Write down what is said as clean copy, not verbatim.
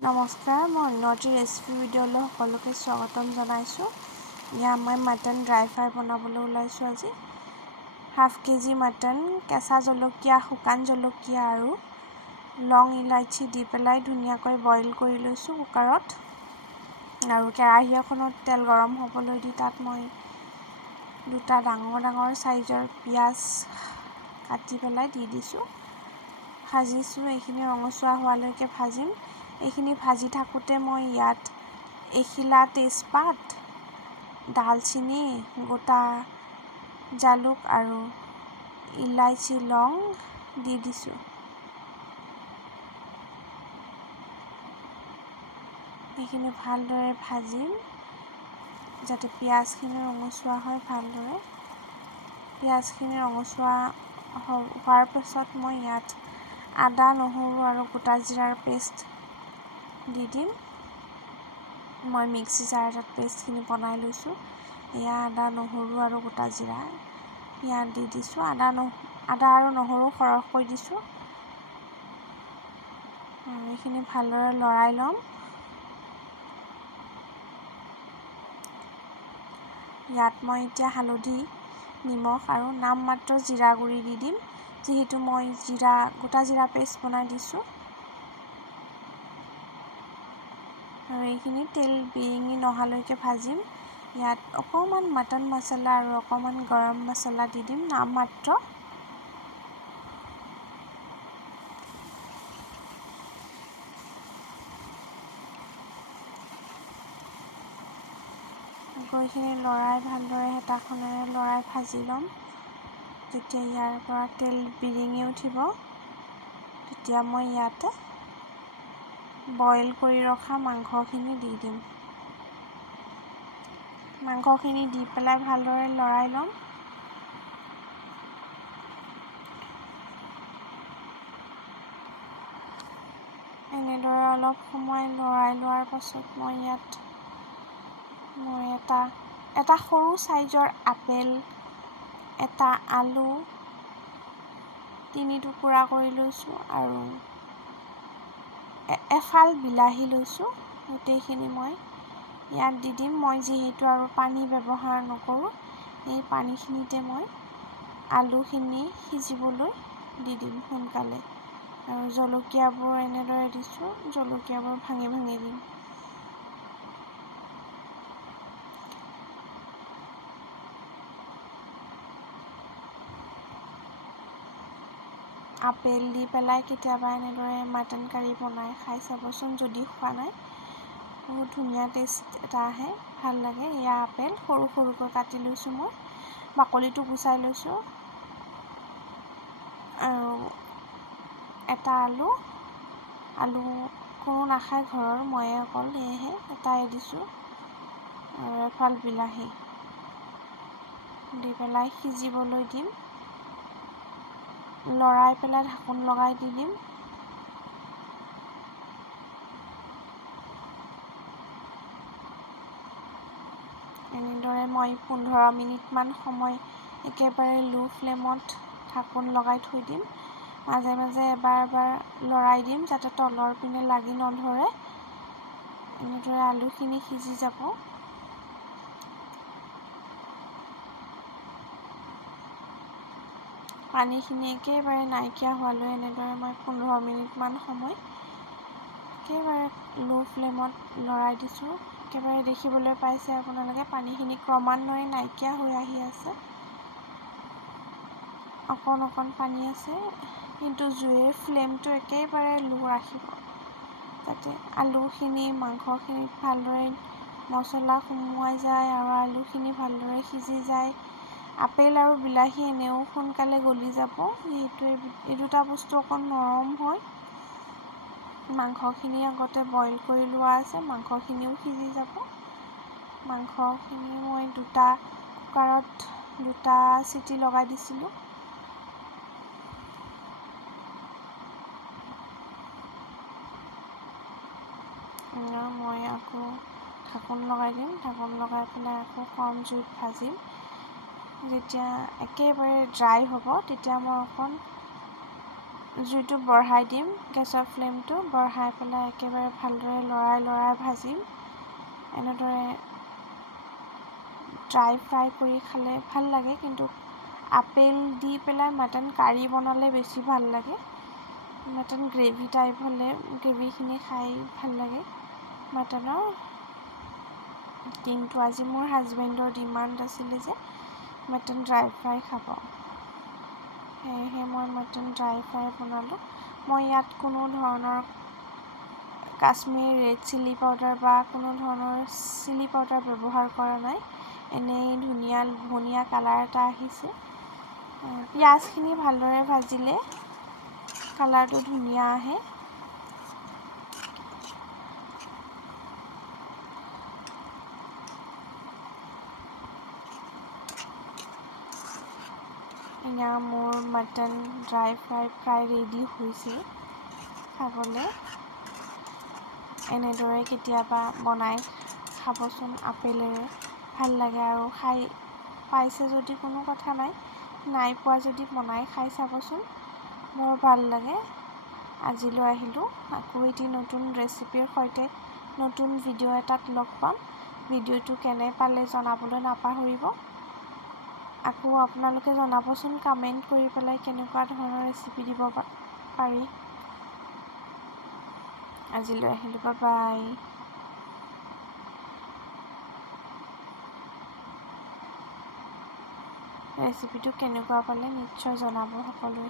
নমস্কাৰ, মই অন্য ৰেচিপি ভিডিঅ'লৈ সকলোকে স্বাগতম জনাইছোঁ। মই মাটন ড্ৰাই ফ্ৰাই বনাবলৈ ওলাইছোঁ আজি। হাফ কেজি মাটন, কেঁচা জলকীয়া, শুকান জলকীয়া আৰু লং ইলাইচি দি পেলাই ধুনীয়াকৈ বইল কৰি লৈছোঁ কুকাৰত। আৰু কেৰাহী এখনত তেল গৰম হ'বলৈ দি তাত মই দুটা ডাঙৰ চাইজৰ পিঁয়াজ কাটি পেলাই দি দিছোঁ। ভাজিছোঁ, এইখিনি ৰঙচুৱা হোৱালৈকে ভাজিম। এইখিনি ভাজি থাকোঁতে মই ইয়াত এখিলা তেজপাত, দালচিনি, গোটা জালুক আৰু ইলাইচি লং দি দিছোঁ। এইখিনি ভালদৰে ভাজিম যাতে পিঁয়াজখিনি ৰঙচুৱা হয় ভালদৰে। পিঁয়াজখিনি ৰঙচুৱা হোৱাৰ পাছত মই ইয়াত আদা, নহৰু আৰু গোটা জিৰাৰ পেষ্ট দি দিম। মই মিক্সি জাৰ এটাত পেষ্টখিনি বনাই লৈছোঁ। এয়া আদা, নহৰু আৰু গোটা জিৰা ইয়াত দি দিছোঁ। আদা আৰু নহৰু সৰহকৈ দিছোঁ। এইখিনি ভালদৰে লৰাই ল'ম। ইয়াত মই এতিয়া হালধি, নিমখ আৰু নামমাত্ৰ জিৰা গুড়ি দি দিম, যিহেতু মই গোটা জিৰা পেষ্ট বনাই দিছোঁ। আৰু এইখিনি তেল বিৰিঙি নহালৈকে ভাজিম। ইয়াত অকণমান মাটন মছলা আৰু অকণমান গৰম মছলা দি দিম নামমাত্ৰ। এইখিনি ভালদৰে হেতাখনেৰে লৰাই ভাজি ল'ম। যেতিয়া ইয়াৰ পৰা তেল বিৰিঙি উঠিব, তেতিয়া মই ইয়াতে বইল কৰি ৰখা মাংসখিনি দি দিম। মাংসখিনি দি পেলাই ভালদৰে লৰাই ল'ম। এনেদৰে অলপ সময় লৰাই লোৱাৰ পাছত মই ইয়াত এটা সৰু চাইজৰ আপেল, এটা আলু 3 টুকুৰা কৰি লৈছোঁ আৰু এফাল বিলাহী লৈছোঁ। গোটেইখিনি মই ইয়াত দি দিম। মই যিহেতু আৰু পানী ব্যৱহাৰ নকৰোঁ, এই পানীখিনিতে মই আলুখিনি সিজিবলৈ দি দিম সোনকালে। আৰু জলকীয়াবোৰ এনেদৰে দিছোঁ, জলকীয়াবোৰ ভাঙি দিম। আপেল দি পেলাই কেতিয়াবা এনেদৰে মাটন কাৰী বনাই খাই চাবচোন যদি খোৱা নাই। বহুত ধুনীয়া টেষ্ট এটা আহে, ভাল লাগে। এয়া আপেল সৰুকৈ কাটি লৈছোঁ মই, বাকলিটো গুচাই লৈছোঁ। আৰু এটা আলু কোনো নাখায় ঘৰৰ, ময়ে অকল, সেয়েহে এটাই দিছোঁ। আৰু এফাল বিলাহী দি পেলাই সিজিবলৈ দিম। লৰাই পেলাই ঢাকোন লগাই দি দিম। এনেদৰে মই 15 মিনিটমান সময় একেবাৰে লো ফ্লেমত ঢাকোন লগাই থৈ দিম। মাজে মাজে এবাৰ লৰাই দিম যাতে তলৰ পিনে লাগি নধৰে। এনেদৰে আলুখিনি সিজি যাব। পানীখিনি একেবাৰে নাইকিয়া হোৱালৈ এনেদৰে মই 15 মিনিটমান সময় একেবাৰে লো ফ্লেমত লৰাই দিছোঁ। একেবাৰে দেখিবলৈ পাইছে আপোনালোকে পানীখিনি ক্ৰমান্বয়ে নাইকিয়া হৈ আহি আছে। অকণ পানী আছে, কিন্তু জুইৰ ফ্লেমটো একেবাৰে লো ৰাখিব, যাতে আলুখিনি মাংসখিনিত ভালদৰে মছলা সুমুৱাই যায় আৰু আলুখিনি ভালদৰে সিজি যায়। আপেল আৰু বিলাহী এনেও সোনকালে গলি যাব, যিহেতু এই দুটা বস্তু অকণ নৰম হয়। মাংসখিনি আগতে বইল কৰি লোৱা আছে, মাংসখিনিও সিজি যাব। মাংসখিনি মই কুকাৰত 2টা চিটি লগাই দিছিলোঁ। মই আকৌ ঢাকোন লগাই দিম। ঢাকোন লগাই পেলাই আকৌ কম জুইত ভাজিম। যেতিয়া একেবাৰে ড্ৰাই হ'ব, তেতিয়া মই অকণ জুইটো বঢ়াই দিম, গেছৰ ফ্লেমটো বঢ়াই পেলাই একেবাৰে ভালদৰে লৰাই ভাজিম। এনেদৰে ড্ৰাই ফ্ৰাই কৰি খালে ভাল লাগে, কিন্তু আপেল দি পেলাই মাটন কাৰী বনালে বেছি ভাল লাগে। মাটন গ্ৰেভি টাইপ হ'লে গ্ৰেভিখিনি খাই ভাল লাগে মাটনৰ। কিন্তু আজি মোৰ হাজবেণ্ডৰ ডিমাণ্ড আছিলে যে মাটন ড্ৰাই ফ্ৰাই খাব, সেয়েহে মই মাটন ড্ৰাই ফ্ৰাই বনালোঁ। মই ইয়াত কোনো ধৰণৰ কাশ্মীৰ ৰেড চিলি পাউডাৰ বা কোনো ধৰণৰ চিলি পাউডাৰ ব্যৱহাৰ কৰা নাই। এনেই ধুনীয়া কালাৰ এটা আহিছে। পিঁয়াজখিনি ভালদৰে ভাজিলে কালাৰটো ধুনীয়া আহে। এয়া মোৰ মাটন ড্ৰাই ফ্ৰাই প্ৰায় ৰেডি হৈছে খাবলৈ। এনেদৰে কেতিয়াবা বনাই খাবচোন আপেলেৰে, ভাল লাগে। আৰু খাই পাইছে যদি কোনো কথা নাই পোৱা যদি বনাই খাই চাবচোন, বৰ ভাল লাগে। আজিলৈ আহিলোঁ, আকৌ এটি নতুন ৰেচিপিৰ সৈতে নতুন ভিডিঅ' এটাত লগ পাম। ভিডিঅ'টো কেনে পালে জনাবলৈ নাপাহৰিব। আকৌ আপোনালোকে জনাবচোন কমেণ্ট কৰি পেলাই কেনেকুৱা ধৰণৰ ৰেচিপি দিব পাৰি। আজিলৈ আহিলোঁ, বাই। ৰেচিপিটো কেনেকুৱা পালে নিশ্চয় জনাব সকলোৱে।